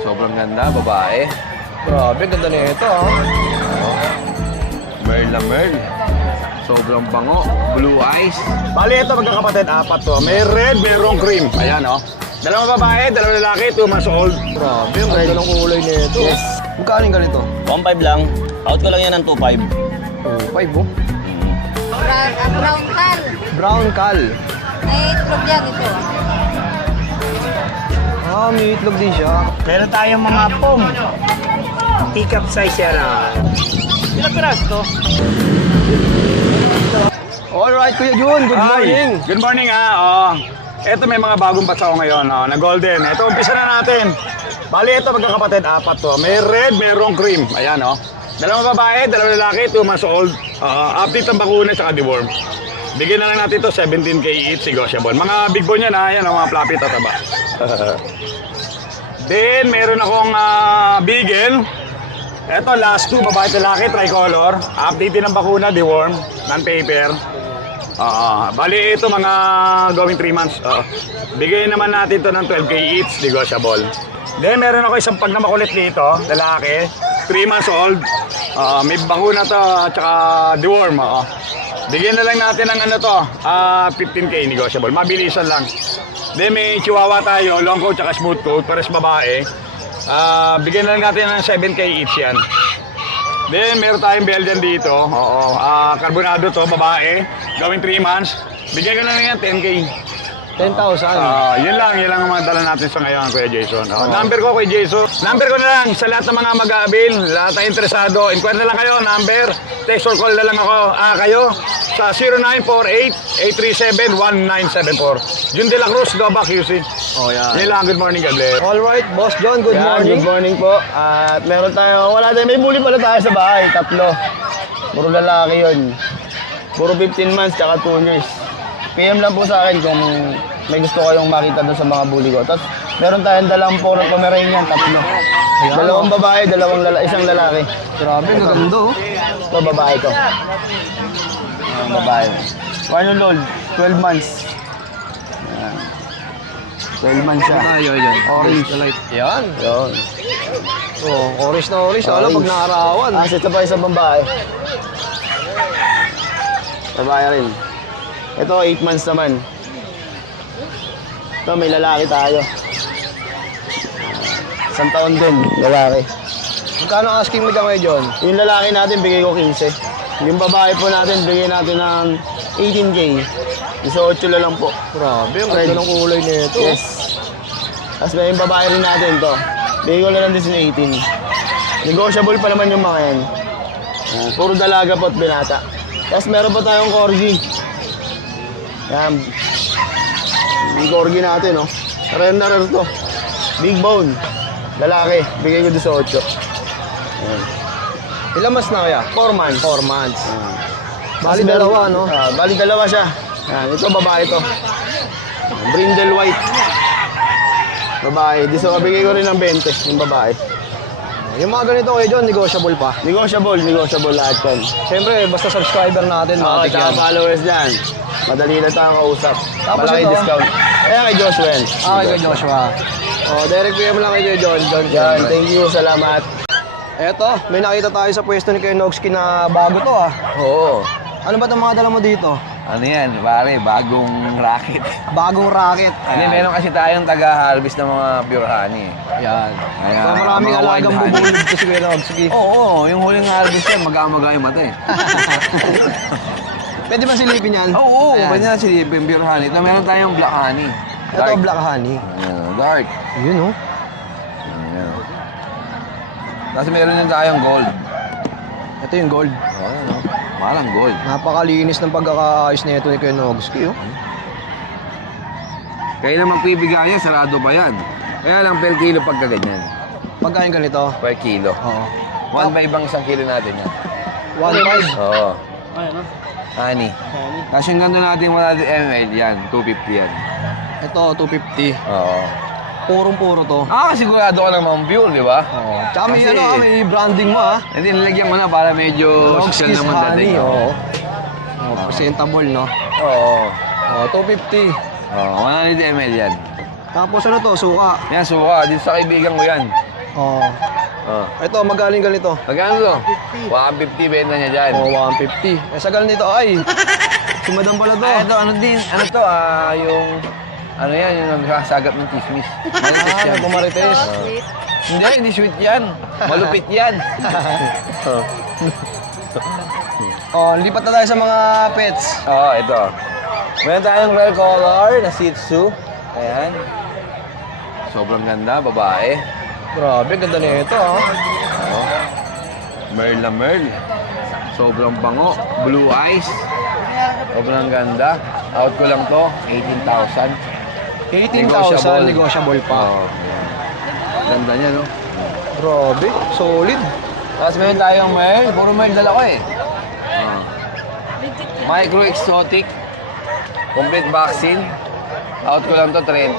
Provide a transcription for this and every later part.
Sobrang ganda, babae. Grabe, ganda na ito, ha? Merl na Merl. Sobrang bango. Blue eyes. Bali, ito magkakapatid, apat to. May red, mayroong cream. Ayan, oh. Dalawang babae, dalawang lalaki, 2 months old. Grabe, ang ganda ng kulay na ito. Yes. Magkano yung ganito? 1.5 lang. Out ko lang yan ng 2.5. 5, oh. Brown cal. Brown cal. May itlog yan ito. Ah, may itlog din siya. Meron tayong mga pom. Teacup size yan, ah. Ilang piras to? Alright, Kuya Jun, good morning. Good morning, oh. Ito may mga bagong batsaw ngayon, na golden. Ito, umpisa na natin. Bali, ito magkakapatid, apat to. May red, mayroong cream. Ayan, oh. Dalawang babae, dalawang lalaki, 2 months old. Update ang bakuna, tsaka deworm. Bigyan na lang natin ito, 17K each, negotiable. Mga big bone yan, Ayan, mga floppy tataba. Then, meron akong beagle. Ito, last 2, babae at lalaki, tricolor. Update din ang bakuna, deworm, non-paper. Bali, ito mga going 3 months. Bigyan naman natin ito ng 12K each, negotiable. Then, meron ako isang pag na makulit dito, lalaki, 3 months old. May bakuna to, at saka deworm. Bigyan na lang natin ng ano to, 15K, negotiable. Mabilisan lang. Then, may chihuahua tayo, long coat, at smooth coat, pares babae. Bigyan na lang natin ng 7K each yan. Then, meron tayong Belgian dito. Carbonado to, babae. Gawin 3 months. Bigyan ko na lang yan, 10K. 10,000. Yun lang ang mga dala natin sa ngayon, Kuya Jason. Number ko, Kuya Jason. Number ko na lang sa lahat ng mga mag-aabil, lahat na interesado. Inquire na lang kayo, number. Text or call na lang ako, kayo sa 0948-837-1974. Jun de la Cruz, Doba, QC. Yan. Yun lang, good morning, God bless. Alright, Boss John, good morning. Good morning po. At meron tayo, may bully pala tayo sa bahay, 3. Puro lalaki yun. Puro 15 months, tsaka 2 years. PM lang po sa akin kung may gusto kayong makita doon sa mga bully ko. Tapos meron tayong dalang puro Pomeranian, 3. Dalawang babae, isang lalaki. Grabe, gaganda, oh. Ito, babae to. Babae. 1 year old, 12 months. Ayan. 12 months siya. Tayo yan. Orange. The light. Yan. Yun. Orange na orange. Alam, pag naarawan. Ito pa isang babae. Babae rin. Ito, 8 months naman. Ito, may lalaki tayo. 1 taon din, lalaki. Magkano asking mo dyan, Kuya John? Yung lalaki natin, bigay ko 15. Yung babae po natin, bigay natin ng 18K. 18 na lang po. Grabe, ang ganda ng kulay na ito. Yes. Tapos may yung babae rin natin to. Bigay ko na lang din sa 18. Negotiable pa naman yung mga yan. Puro dalaga po at binata. Tapos meron pa tayong corgi. Yan. Yung corgi natin, oh. Rare na rare to. Big bone. Lalaki. Bigay ko 18. Yan. Ilang mas na kaya? 4 months. 4 months. Bali Tapos dalawa, meron- no? Bali dalawa siya. Yan. Ito, babae to. Brindle white. Babae. Dito, bigay ko rin ng 20. Yung babae. Yung mga ganito, Kuya John, negotiable pa. Negotiable lahat yan. Siyempre, basta subscriber natin, Oo, matik tsaka yan. followers dyan. Madali na tayong kausap. Tapos Malaki ito? discount. Kaya kay Joshua yan. Kay Joshua. Direct PM lang kay Kuya John. Yan, thank you. Salamat. Eto, may nakita tayo sa pwesto ni Kuya Noxky na bago to, ah. Oo. Ano ba itong mga dala mo dito? Ano yan, pare, bagong racket. Bagong racket. Hindi, meron kasi tayong taga-harvest ng mga pure honey. Yan. Ayan, So maraming mga alagang wild honey. bubulod ko si Kuya Noxky. Oo, yung huling harvest yan, mag-amaga yung mata eh. Pwede ba silipin yan? Oo, Ayan. pwede na silipin pure honey. Ito, meron tayong black honey. Ito, black honey. Ayan, dark. Yun, oh. Ayan. Tapos meron din tayong gold. Ito yung gold. Ayan, no? Parang gold. Napakalinis ng pagkakaayos na ito ni Kuya Noxky, oh. Kailan magpibigay yan, sarado pa yan. Kaya lang per kilo pagka ganyan. Pagkain ka nito? Per kilo. Oo. 1.5 ang isang kilo natin yan. 1.5. Oo. Honey. Kasi yung ganda natin 100 ml yan, 250 yan. Ito, 250. Oo. Purong-puro to. Sigurado ka naman pure, di ba? Oo. Tsaka may, Kasi- may branding mo, ah. Hindi, nilagyan mo na para medyo social Noxky's naman honey, dating. oo. Oh, presentable, no? Oo. Oh, 250. Oo, 100 ml yan. Tapos ano to, suka. Yan, suka. Dito sa kaibigan ko yan. Oh. Oh. Ito, magaling ganito. Magkano to? 150 benta niya dyan. Oh, 150. Eh, sa ganito, ay. Si Madam pala to. Ah, ito, ano to, yung, ano yan, yung nagsasagap ng chismis. Ah, nagmamarites. Sweet. Hindi sweet yan. Malupit yan. Oh, lipat na tayo sa mga pets. Oo, ito. Meron tayong rare color na Shih Tzu. Ayan. Sobrang ganda, babae. Grabe, ganda na ito, ah. Oo. Merl na Merl. Sobrang bango. Blue eyes. Sobrang ganda. Out ko lang to, 18,000. 18,000, negotiable pa. Oo. Ganda niya, no? Grabe, solid. Tapos meron tayong Merl. Puro Merl dala ko eh. Micro Exotic. Complete vaccine. Out ko lang to, 30.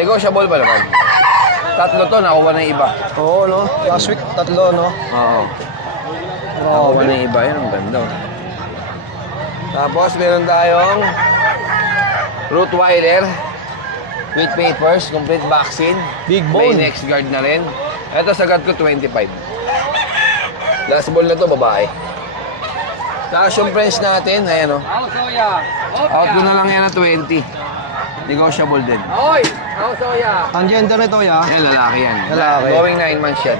Negotiable pa naman. Tatlo to, nakuha ng iba. Oo, no? Last week, tatlo, no? Oo. Nakuha ng iba. Yan, ang ganda. Oh. Tapos meron tayong Rottweiler. With papers, complete vaccine. Big May bone. next guard na rin. Ito sagad ko 25. Last ball na to, babae. Tapos yung French natin, ayan o. Out ko na lang yan na 20. Negotiable din. Ang gender nito, ya. Yan, lalaki yan. Lalaki. Going 9 months yan.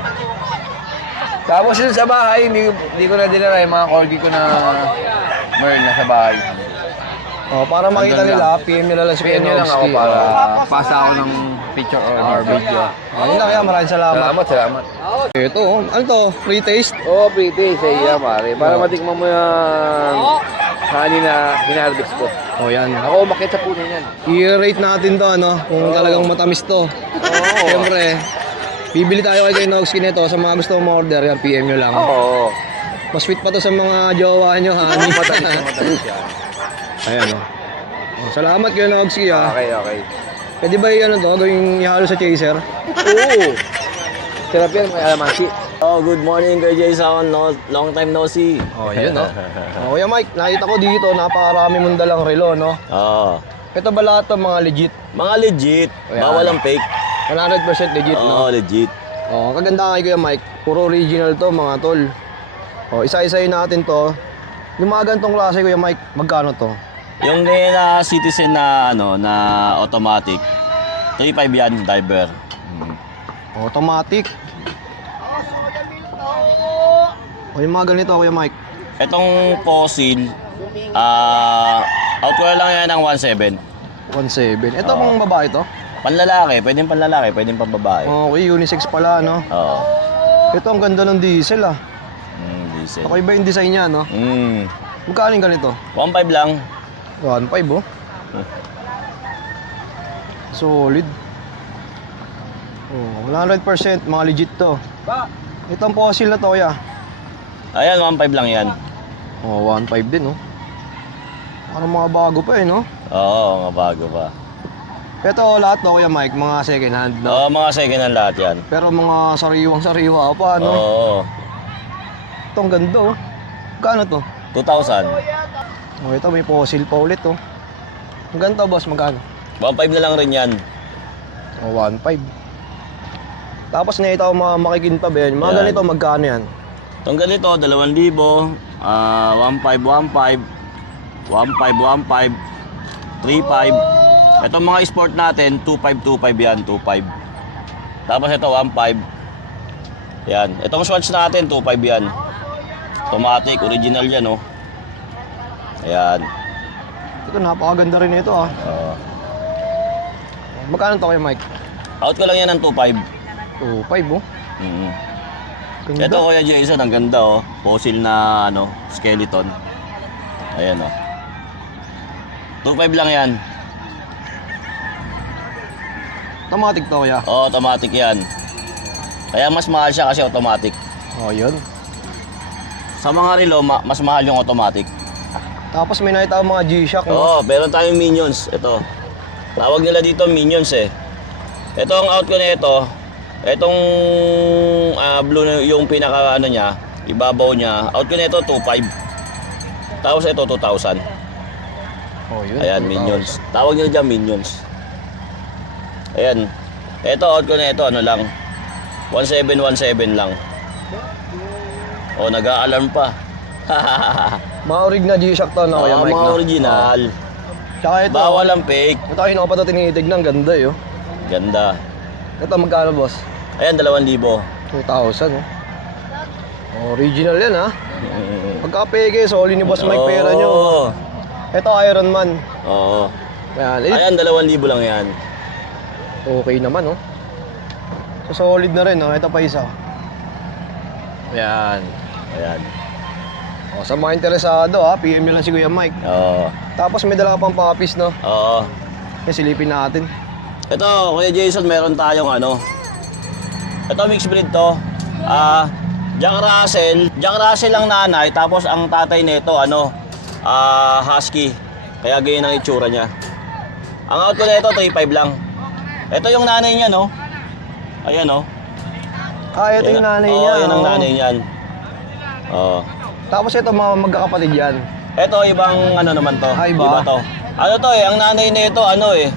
Tapos yun sa bahay, hindi ko na dinala yung mga corgi ko na Merl na sa bahay. Oh, para makita Hanggang nila, PM nyo lang si PM nyo lang ako Kuya para Nowski. pasa ako ng picture or video. Ayun na kaya, maraming salamat. Salamat. Ito, oh. Ano to? Free taste? Oo, pretty. Sa iya, pare. Para matikman mo yung honey na hinarvest ko. Oh, yan. Ako umakit sa puno niyan. I-rate natin to, ano? Kung talagang matamis to. Oo. Siyempre, bibili tayo kay Kuya Nowski nito. Sa mga gusto mong order, yan, PM nyo lang. Oo. Mas sweet pa to sa mga jowa nyo, honey. Matamis yan. Ayan, oh. Oh, salamat Kuya Nowski, ah. Okay. Pwede ba ano to, gawing ihalo sa chaser? Oo. Sarap yan, may alamansi. Oh, good morning Kuya Jason. Long time no see. Oh, yun, no? Oh, Kuya Mike, nakita ko dito, napakarami mong dalang relo, no? Oo. Ito ba lahat to mga legit? Mga legit. Ayan. Bawal ang fake. 100% legit, Oo, no? legit. Oh, kaganda kay Kuya Mike, puro original to, mga tol. Oh, isa-isayin natin to. Yung mga ganitong klase, Kuya Mike, magkano to? Yung na Citizen na ano na automatic. 3.5 yan, diver. Automatic. O yung mga ganito, Kuya Mike. Etong fossil, out ko lang yan ng 1.7. 1.7. Ito pang babae to? Panlalaki, pwedeng panlalaki, pwedeng pambabae. Okay, unisex pala, no? Oo. Ito ang ganda ng diesel, ah. Diesel. Okay ba yung design niya, no? Magkano yung ganito? 1.5 lang. 1.5, oh. Solid. Oh, 100% mga legit to. Ito ang fossil na to, Kuya. Ayan, 1.5 lang yan. Oh, 1.5 din, oh. Parang mga bago pa, eh, no? Oo, mga bago pa. Ito, lahat to, Kuya Mike, mga second hand, no? Oo, mga second hand lahat yan. Pero mga sariwang-sariwa pa, no? Oo. Ito, ang ganda, oh. Magkano to? 2,000. Oh, ito, may fossil pa ulit, oh. Ang ganda, boss, magkano? 1.5 na lang rin yan. Oh, 1.5. Tapos nakita ko mga makikintab yan. Mga Yan. ganito, magkano yan? Itong ganito, 2,000, 1.5, 1.5, 3.5. Itong mga sport natin, 2.5 yan, 2.5. Tapos ito, 1.5. Yan. Itong Swatch natin, 2.5 yan. Automatic, original yan, oh. Ayan. Ito, napakaganda rin ito, ah. Magkano to, Kuya Mike? Out ko lang yan ng 2.5. 2.5, oh. Ganda. Ito, Kuya Jason, ang ganda, oh. Fossil na, ano, skeleton. Ayan, oh. 2.5 lang yan. Automatic to, Kuya. Oo, automatic yan. Kaya mas mahal siya kasi automatic. Oh, yun. Sa mga relo, mas mahal yung automatic. Tapos may nakita ko mga G-Shock, no? Oo, meron tayong minions. Ito. Tawag nila dito minions eh. Ito ang out ko na ito. Itong blue na yung pinaka ano niya, ibabaw niya. Out ko na ito 2.5. Tapos ito 2,000. Oh, yun. Ayan, minions. Tawag nila dyan minions. Ayan. Ito, out ko na ito, ano lang. 1717 lang. Oh, nag-a-alarm pa. Mga orig na G-Shock to, no, Kuya Mike, mga no? original. Tsaka ito, Bawal ang fake. ito kayo pa ito tinitignan, ganda eh, oh. Ganda. Ito, magkano, boss? Ayan, 2,000. 2,000, oh. Original yan, ha? Pagka-peke, solid ni Boss Mike pera nyo. Oo. Ito, Iron Man. Oo. Yan, Ayan, 2,000 lang yan. okay naman, oh. So, solid na rin, oh. Ito pa isa. Yan. Ayan. O, sa mga interesado, ha? PM nyo lang si Kuya Mike. Oo. Tapos may dala ka pang papis, no? Oo. Kaya silipin natin. Ito, Kuya Jason, meron tayong ano. Ito, mixed breed to. Jack Russell ang nanay, tapos ang tatay nito, ano, husky. Kaya ganyan ang itsura niya. Ang out ko nito, 3,500 lang. Ito yung nanay niya, no? Ayan, no? Ito yung nanay niya. Oo, yan ang oh. nanay niyan. Oo. Tapos ito, mga magkakapatid yan. Ito, ibang ano naman to. Iba? to. Ano to eh, ang nanay nito, ano eh,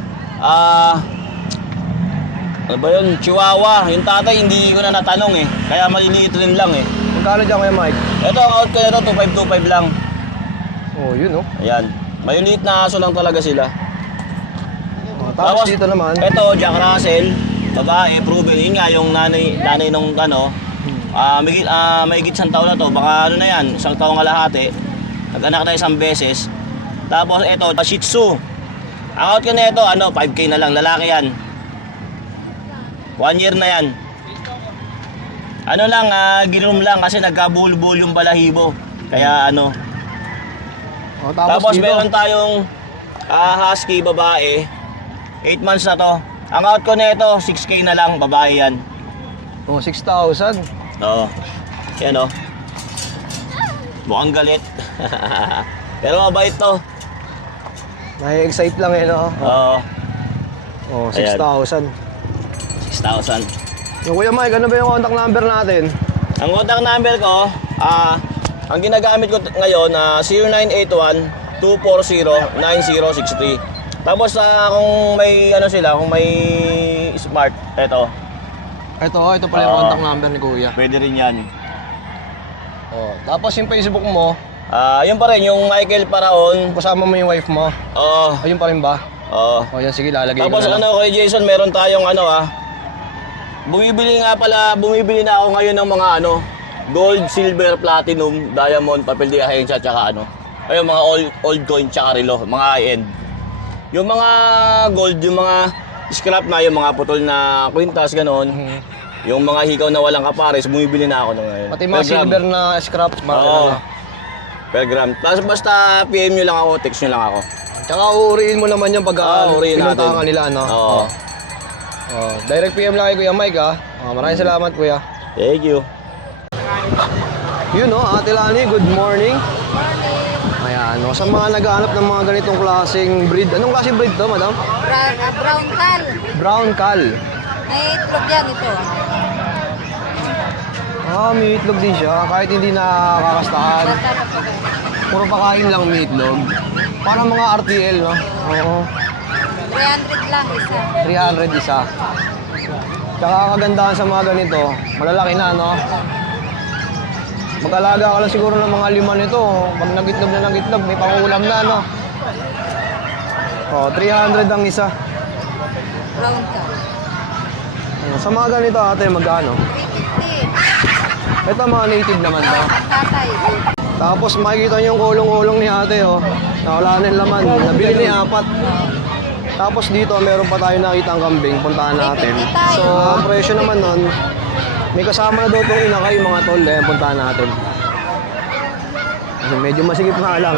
ano ba yun? Chihuahua. Yung tatay, hindi ko na natanong eh. Kaya maliliit rin lang eh. Magkano dyan, Kuya Mike? Ito, ang out ko nito, 2,525 lang. Oh, yun, oh. Ayan. Maliliit na aso lang talaga sila. Tapos dito naman. Ito, Jack Russell. Babae, proven. Yun nga, yung nanay nung ano, may higit 1 taon na to. Baka ano na yan, 1 taong kalahati. Nag-anak na 1 beses. Tapos ito, Shih Tzu. Ang out ko na ito, ano, 5K na lang. Lalaki yan. 1 year na yan. Ano lang, ginom lang kasi nagkabulbul yung balahibo. Kaya ano. Oh, Tapos dito. meron tayong husky babae. 8 months na to. Ang out ko na ito, 6K na lang, babae yan. Oh, 6,000. Oo. Yan o. Mukhang galit. Pero mabait to. Nai-excite lang eh, no? Oo. Oh, Ayan. 6,000. 6,000. Yung Kuya Mike, ano ba yung contact number natin? Ang contact number ko, ang ginagamit ko ngayon, 0981-240-9063. Tapos kung may ano sila, kung may smart, ito, Ito pala yung contact number ni Kuya. pwede rin yan. Oh, tapos yung Facebook mo, Yun pa rin, yung Michael Paraon. kasama mo yung wife mo. Oo. Ayun pa rin ba? Oo. Oh, yan, sige, lalagay Tapos ko na lang. ano kay Jason, meron tayong ano bumibili na ako ngayon ng mga ano, gold, silver, platinum, diamond, papel de ahensya, tsaka ano. Ayun, mga old coin, tsaka relo, mga high-end. Yung mga gold, yung mga scrap na, yung mga putol na kwintas, gano'n. Yung mga hikaw na walang kapares, bumibili na ako ng ngayon. Pati mga silver na scrap, Oo. Per gram. Tapos basta PM nyo lang ako, text nyo lang ako. Tsaka uuriin mo naman yung pag Uuriin natin. pinuntahan nila, no? Oo. Oh, direct PM lang kay Kuya Mike, ha? Oh, maraming salamat, Kuya. Thank you. Yun, no? Ate Lani, good morning. Ayan, no? Sa mga naghahanap ng mga ganitong klaseng breed. Anong klaseng breed to, madam? Brown cal. Brown Cal. May itlog yan ito. May itlog din siya, kahit hindi nakakastahan. Basta na po. Puro pakain lang may itlog. Parang mga RTL, no? Oo. 300 lang isa. 300 isa. Tsaka kagandahan sa mga ganito, malalaki na, no? Mag-alaga ka lang siguro ng mga 5 nito. Pag nag-itlog, may pangulam na, no? Oh, 300 ang isa. Brown cal. Sa mga ganito, ate, magkano? 350. Ito mga native naman to. Tatay. Tapos makikita niyo yung kulong-kulong ni ate, oh. Nawala na yung laman. Nabili niya 4. Tapos dito, meron pa tayo nakita ang kambing. Puntahan natin. So, ang presyo naman nun, may kasama na daw itong inakay, mga tol. Puntahan natin. Kasi medyo masigip nga lang.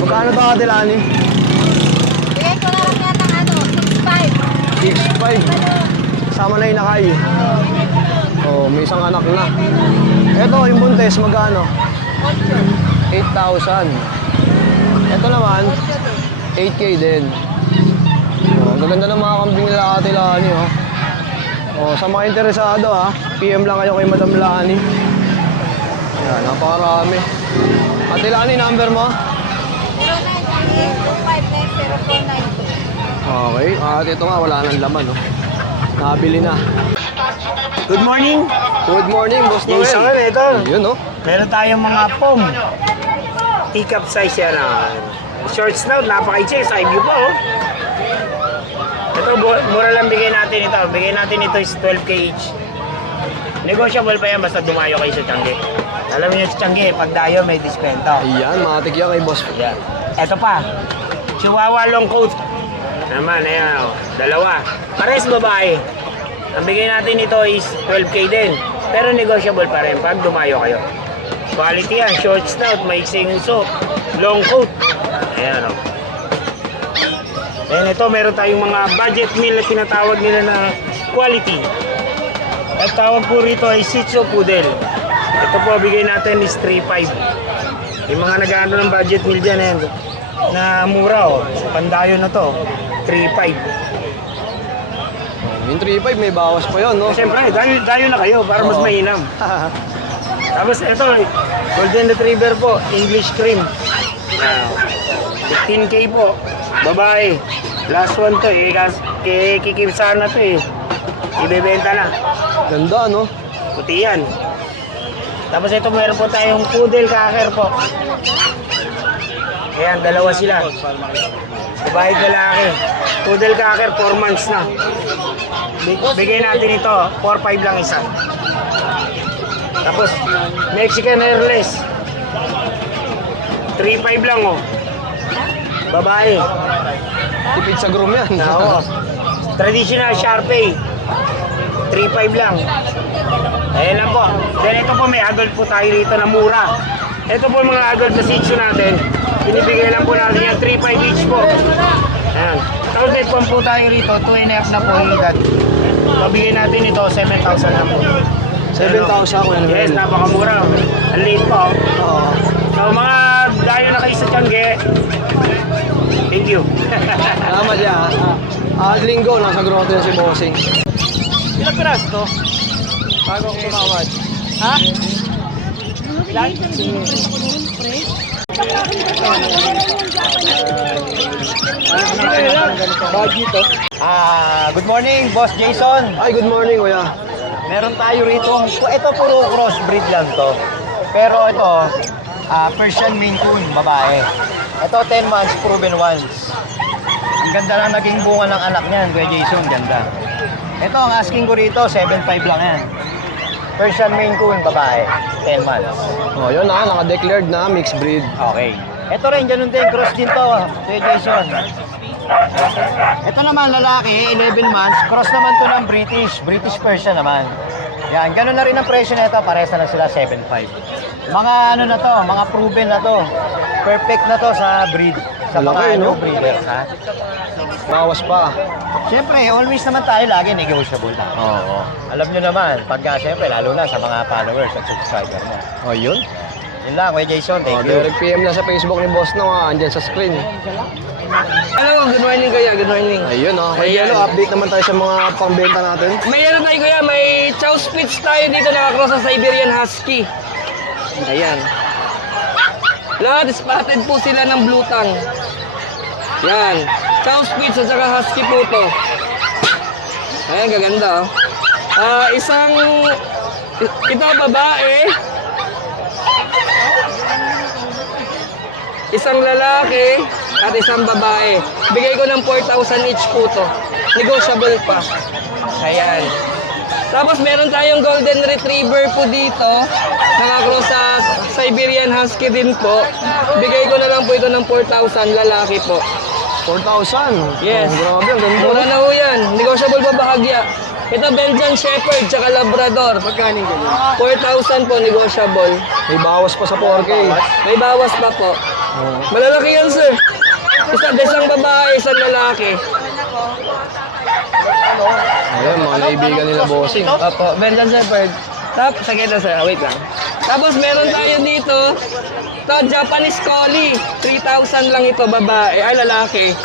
Magkano to, ate Lani? Bigay ko na lang yan ng ano, 6.5. 6.5. Kasama na yung inakay. Oh, may isang anak na. Ito, yung buntes, magkano? 8,000. Ito naman, 8K din. Oh, ang gaganda ng mga kambing nila Ate Lani, oh. Oh, sa mga interesado, ha, PM lang kayo kay Madam Lani. Ayan, napakarami. Ate Lani, number mo? 0938-259-0492. Okay, at ito nga, wala nang laman, oh. Nabili na. Good morning. Good morning, Boss Noel. Jason, ito. Yun, no? Meron tayong mga pom. Teacup size yan. Short snout, napaka-itchy. Side view po. Oh. Ito, mura lang bigay natin ito. Bigay natin ito is 12K each. Negotiable pa yan basta dumayo kayo sa Tiangge. Alam niyo sa Tiangge, pag dayo may dispento. Ayan, matik yan kay Boss. Yan. Ito pa. Chihuahua long coat. Naman, ayan. Dalawa. Pares babae. Ang bigay natin ito is 12K din. Pero negotiable pa rin pag dumayo kayo. Quality yan. Short snout, maiksing uso. Long coat. Ayan o. Then ito, meron tayong mga budget meal na tinatawag nila na quality. At tawag po rito ay Shih Tzu Poodle. Ito po, bigay natin is 3.5. Yung mga nag-ano ng budget meal dyan, na mura o. Pandayo na to, 3.5. Yung 3.5 may bawas pa yun, no? Siyempre, dayo na kayo para mas mainam. Tapos ito, Golden Retriever po, English Cream. 15K po, babae. Last one to, kikipsaan na to eh. Ibebenta na. Ganda, no? Puti yan. Tapos ito meron po tayong Poodle Cocker po. Ayan, dalawa sila. Babae at lalaki. Poodle Cocker, 4 months na. Bigay natin ito, 4-5 lang isa. Tapos, Mexican Hairless. 3-5 lang oh. Babae. Tipid sa groom yan. Oo. Traditional Sharpei. 3.5 lang. Ayan lang po. Then ito po may adult po tayo rito na mura. Ito po mga adult na Shih Tzu natin. Binibigay lang po natin yan 3.5 each po. Ayan. Tapos may pump po tayo rito. 2.5 na po yung edad. Pabigay natin ito 7,000 lang po. 7,000 ko yan. Yes, napakamura. Ang liit po. Oo. So mga dayo na kayo sa Tiangge. Thank you. Salamat yan. Linggo, nasa grotto yan si Bossing. Ilang piras to? Bago ko tumawad. Ha? Ilan? Good morning, Boss Jason. Ay, good morning, kuya. Meron tayo rito. Ito puro crossbreed lang to. Pero ito, Persian Maine Coon, babae. Ito 10 months, proven once. Ang ganda na naging bunga ng anak niyan, Kuya Jason, ganda. Ito, ang asking ko rito, 7.5 lang yan. Persian Maine Coon, babae, 10 months. Oh, yun na, naka-declared na, mixed breed. Okay. Ito rin, ganun din, cross din to, Kuya Jason. Ito naman, lalaki, 11 months, cross naman to ng British Persian naman. Yan, ganun na rin ang presyo nito, pares na sila 7.5. Mga ano na to, mga proven na to. Perfect na to sa breed. Sa Malaki, mga no? breeders, ha? Bawas pa. Siyempre, always naman tayo lagi negotiable na. Oo. Alam nyo naman, pagka siyempre, lalo na sa mga followers at subscriber mo. Oh, yun. Yun lang, Kuya Jason, Oh, thank you. direct PM na sa Facebook ni Boss no, andyan sa screen. Hello, good morning kuya, good morning. Ayun, oh. Kaya Ayan. update naman tayo sa mga pangbenta natin. May ano tayo kuya, may Chow Spitz tayo dito nakakross sa Siberian Husky. Ayan. Lahat spotted po sila ng blue tongue. Yan. Chow Spitz at saka Husky po to. Ayan, gaganda oh. Ito babae. Isang lalaki at isang babae. Bigay ko ng 4,000 each po to. Negotiable pa. Ayan. Tapos meron tayong Golden Retriever po dito. Nakakross sa Siberian Husky din po. Bigay ko na lang po ito ng 4,000 lalaki po. 4,000. Yes. Oh, grabe, ang ganda. Mura na po yan. Negotiable pa bahagya. Ito Belgian Shepherd tsaka Labrador. Magkano ganyan? 4,000 po negotiable. May bawas pa sa 4K. May bawas pa po. Malalaki yan, sir. Isang babae, isang lalaki. Ayun, mga naibigan nila Bossing. Opo, Belgian Shepherd. Tapos, sige na, sir. Wait lang. Tapos, meron tayo dito. Ito, Japanese Collie. 3,000 lang ito, babae. Ay, lalaki.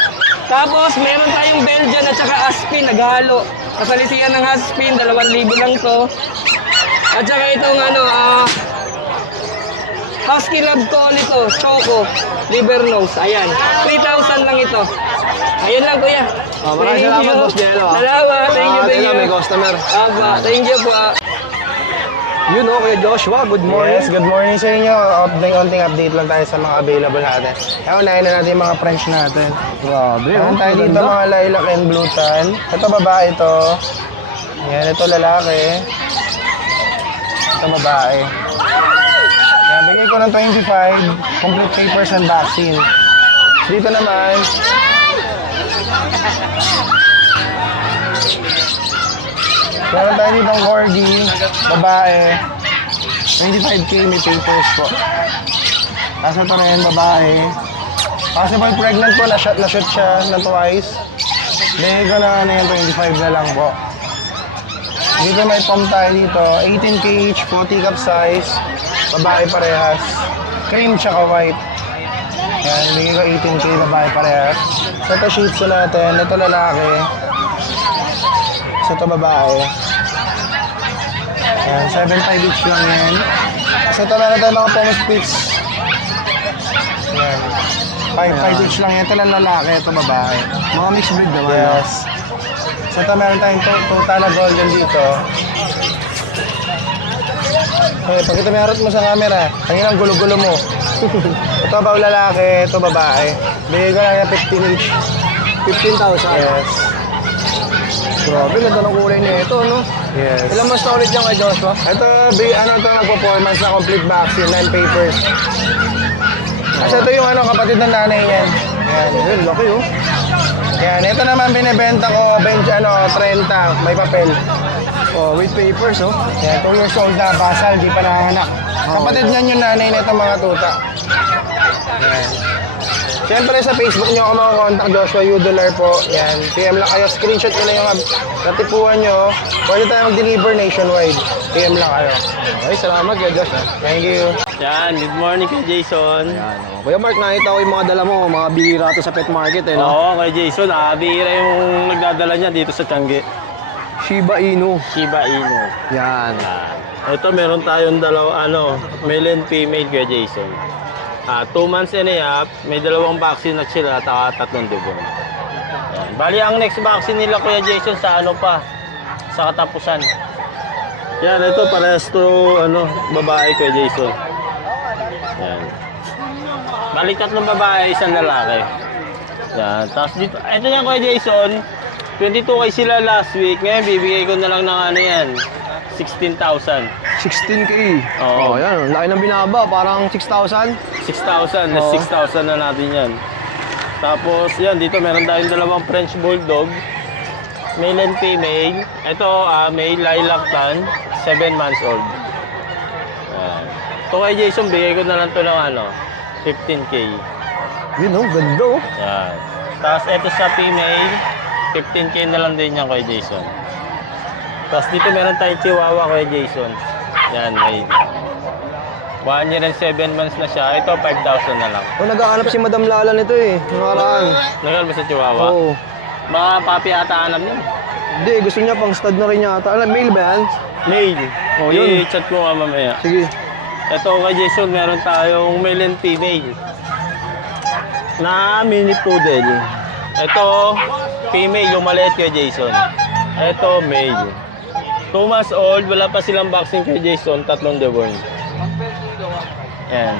Tapos, meron tayong Belgian at saka Aspin, naghalo. Kasalisiyan ng Aspin, 2,000 lang to. At saka itong Husky Lab Collie to, Choco, Liver Nose. Ayan, 3,000 lang ito. Ayun lang, kuya. Maraming salamat, Boss Jello. Salamat, thank you, thank you. May customer. Aba, thank you po. Yun o, Kuya Joshua, good morning. Yes, good morning sa inyo. Onting update lang tayo sa mga available natin. Unahin na natin yung mga French natin. Grabe, Meron tayo dito mga lilac and blue tan. Ito babae ito. Yan, ito lalaki. Ito babae. Yan, bigay ko ng 25. Complete papers and vaccine. Dito naman, meron tayo dito ng corgi, babae. 25K may papers po. Tapos ito rin, babae. Possible pregnant po, na-shoot siya ng twice. Bigay ko na ano yan, 25 na lang po. Dito may pump tayo dito, 18K each po, teacup size. Babae parehas. Cream tsaka white. Yan, bigay ko 18K, babae parehas. So ito shih tzu natin, ito lalaki. So ito babae. Yan, 7.5 each lang yan. So ito meron tayo mga Pomo Spitz. Yan. 5 each lang yan. Ito lang lalaki, ito babae. Mga mixed breed naman. Yes. So ito meron tayong total na golden dito. Okay, pag ito may harap mo sa camera, ang ang gulo-gulo mo. Ito ba lalaki, ito babae. Bigay ko lang yan 15 each. 15,000. Yes. Grabe, ganda ng kulay niya ito, no? Yes. Ilang months na ulit yan kay Joshua? Ito, ano ito, nag-performance na complete vaccine, 9 papers. Kasi ito yung kapatid ng nanay niyan. Yan. Ayun, laki oh. Yan, ito naman binibenta ko, 30, may papel. Oh, with papers, oh. Yan, 2 years old na, basal, di pa nanganak. Kapatid niyan yung nanay na itong mga tuta. Yan. Siyempre sa Facebook niyo ako makakontakt, Joshua Udolar po. Yan, PM lang kayo, screenshot nyo na yung natipuan nyo. Pwede tayo mag-deliver nationwide. PM lang kayo. Ay, salamat kay Josh, ah. Thank you. Yan, good morning kay Jason. Yan, oh. Kuya Mark, nakita ko yung mga dala mo, mga bihira to sa pet market, eh, no? Oo, kay Jason, bihira yung nagdadala niya dito sa Tiangge. Shiba Inu. Shiba Inu. Yan. Ito meron tayong male and female kay Jason. 2 months and a half, may 2 vaccine na sila at 3 debon. Bali, ang next vaccine nila Kuya Jason sa sa katapusan. Yan, ito parehas to babae Kuya Jason. Yan. Bali, 3 babae, 1 lalaki. Yan. Tapos dito, ito yan Kuya Jason, 22K sila last week. Ngayon, bibigay ko na lang ng yan, 16,000. 16K. Oo. Oh, yan. Laki ng binaba. Parang 6,000. 6,000. Na Oo. 6,000 na natin yan. Tapos, yan. Dito meron tayong 2 French Bulldog. Male and female. Ito, male lilac tan. 7 months old. Yan. Ito kay Jason, bigay ko na lang ito ng 15K. Yun, oh. Ganda, oh. Yan. Tapos, ito sa female. 15K na lang din yan kay Jason. Tapos dito meron tayong Chihuahua kay Jason. Yan, may 1 year and 7 months na siya. Ito, 5,000 na lang. Oh, nag-aanap si Madam Lala nito, eh. Nakaraan. Nagal ba sa Chihuahua? Oo. Baka papi ata anam yun. Hindi, gusto niya pang stud na rin yata. Alam, male ba yan? Male. Oh, yun. I-chat ko nga mamaya. Sige. Ito kay Jason, meron tayong male and female. Na mini poodle. Ito, female, yung maliit kay Jason. Ito, male. 2 months old, wala pa silang vaccine kay Jason, 3 deworm. Yan.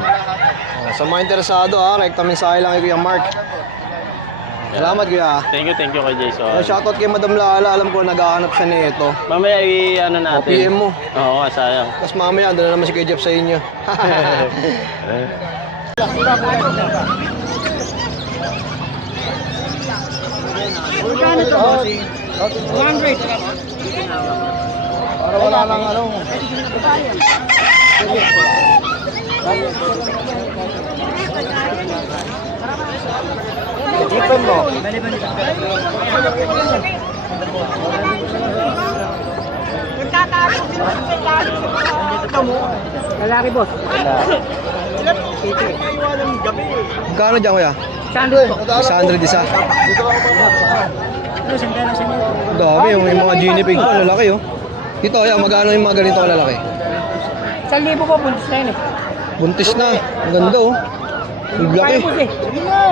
Oh, sa mga interesado, rekta mensahe lang kay Kuya Mark. Salamat, Kuya. Thank you kay Jason. Oh, shoutout kay Madam Lala. Alam ko nag-aanap siya nito. Mamaya natin. PM mo. Oo, sayang. Tapos mamaya, doon na naman si Kuya Jeff sa inyo. Para wala lang Ipon mo. Lalaki, boss. Magkano dyan, Kuya? 600 isa. Dami, yung mga guinea pig pa, lalaki, oh. Dito, Kuya, magkano yung mga ganito lalaki? 1,000 po, buntis na yun eh. Buntis na. Ang ganda, oh. Ang laki. Kaya po eh.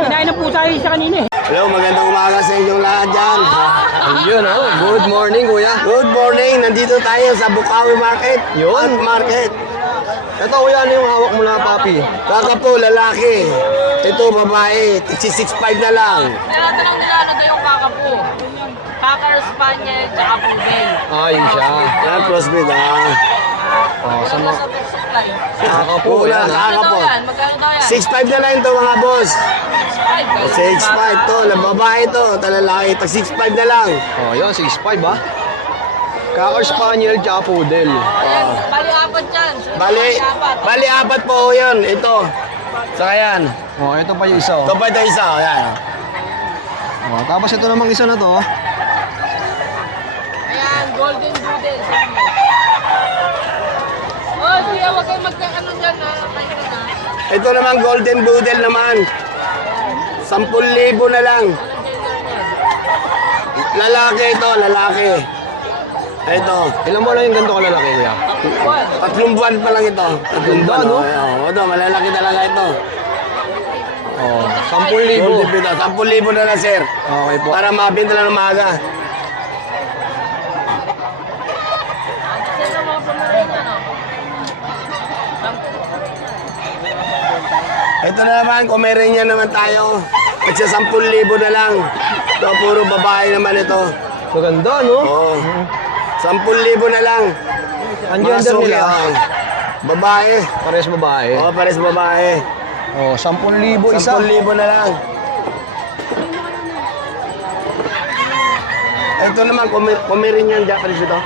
Kinain na po tayo sa kanina eh. Hello, magandang umaga sa inyong lahat dyan. Ayun, oh. Good morning, kuya. Good morning, nandito tayo sa Bukawi Market. Yun. Market. Ito, kuya, ano yung hawak mo na, papi? Kakapo, lalaki. Ito, babae. 6'5" na lang. Tinatanong nila ano daw yung kakapo. Cocker Spaniel, tsaka Poodle. Ayun siya. Yan, crossbreed Oh, sa mga... Sa pet supply. Kakapo, Wala, yan, ha? kakapo. Magkano daw yan? 6'5" na lang ito mga boss. 6'5". 6'5" to, babae to, talalaki. Tag 6'5" na lang. Oh, yun, 6'5", ha? Cocker Spaniel, tsaka Poodle. Ayan, bali apat yan. Bali, apat po yun. Ito. Saka yan. Oh, ito pa yung isa, oh. Ito pa ito isa. Yan. Oh, tapos ito namang isa na to, oh. Ayan, golden doodle. Oh, kuya, huwag kayong magkakano dyan ha. Kayo na. Ito naman golden doodle naman. 10,000 na lang. Lalaki ito, lalaki. Ito. Ilan buwan lang yung ganito kalalaki, kuya? 3 buwan pa lang ito. 3 buwan, no? Ito, malalaki talaga ito. Oh, 10,000. Golden doodle, 10,000 na lang, sir. Okay po. Para mabinta lang ng maaga. Sino mga pamarin ano? Ito na naman, Pomeranian naman tayo. At sa 10,000 na lang. Ito, puro babae naman ito. Maganda, no? Oo. 10,000 na lang. Ang Mga gender suki, nila? Babae. Pares babae. Oo, pares babae. Oh, 10,000 isa. 10,000 na lang. Ito naman, Pomeranian Japanese ito.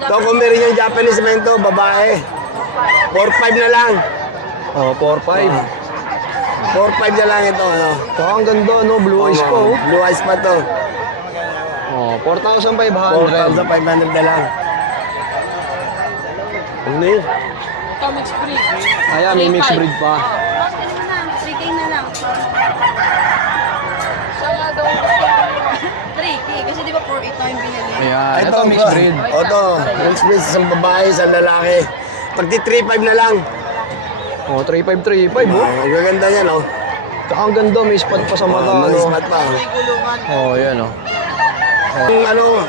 Ito, Pomeranian Japanese naman ito, babae. 4,500 na lang. Oh, 4,500. 4,500 na lang ito. Ano. Ito, ang ganda, no? Blue eyes pa, oh. Blue eyes pa to. Oh, 4,500. 4,500 na lang. Ano yun? Ito, mixed breed. Ayan, may mixed breed pa. Boss, ano na? 3K na lang. Siya nga daw. 3K, kasi di ba 4,800 tayo binili? Ayan, ito mixed breed. Ito, mixed breed, isang babae, isang lalaki. Pagti 3,500 na lang. Oh, 3,535, oh. Ang gaganda niya, no? Tsaka ang ganda, may spot pa sa mata, May no? spot pa. Oh, yan, oh. Kung ano,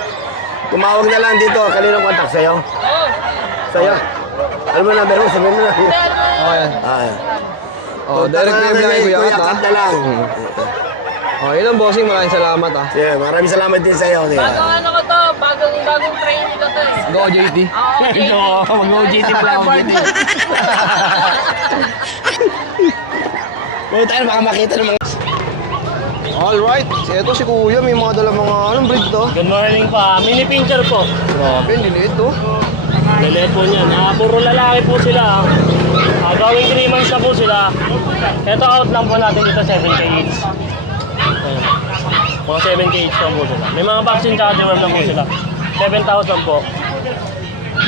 tumawag na lang dito. Kanino contact sa'yo? Sa'yo? Ano ba number mo? Sabihin mo na. Oh, yan. Ah, Oh, direct name lang kay Kuya Kat, ha? Kat na lang. Oh, yun ang bossing. Maraming salamat, ha? Yeah, maraming salamat din sa'yo. Bagong ano ko to, bagong training ko to. Go, JT. Oo, Mag-OGT pala, OGT. Huwag tayo baka makita ng mga... Alright. Ito si Kuya. May mga dala mga anong breed to? Good morning pa. Mini pincher po. Grabe, niliit, oh. Lele po niyan. Puro lalaki po sila. Gawing 3 months na po sila. Ito out lang po natin dito 7K each. Ayan. Mga 7K each lang po sila. May mga vaccine tsaka deworm lang po sila. 7,000 po.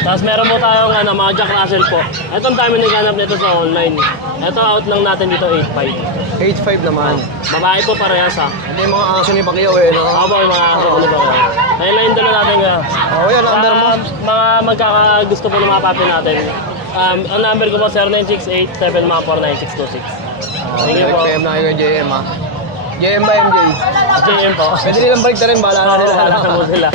Tapos meron po tayong mga Jack Russell po. Ito ang dami naghanap nito sa online. Ito out lang natin dito 8,500. 8,500 naman. Babae po parehas ha. Ito yung mga aso ni Pacquiao, eh, no? Ako po yung mga aso ko na po. Ayun lang yung dala natin ngayon. Oh, yan, number mo. Mga magkakagusto po ng mga papi natin. Ang number ko po 0968-714-9626. Oh, Thank you direct po. PM na kayo kay JM, ha? JM ba, MJ? JM po. Pwede nilang balik na rin, bahala na nila. Bahala na po sila.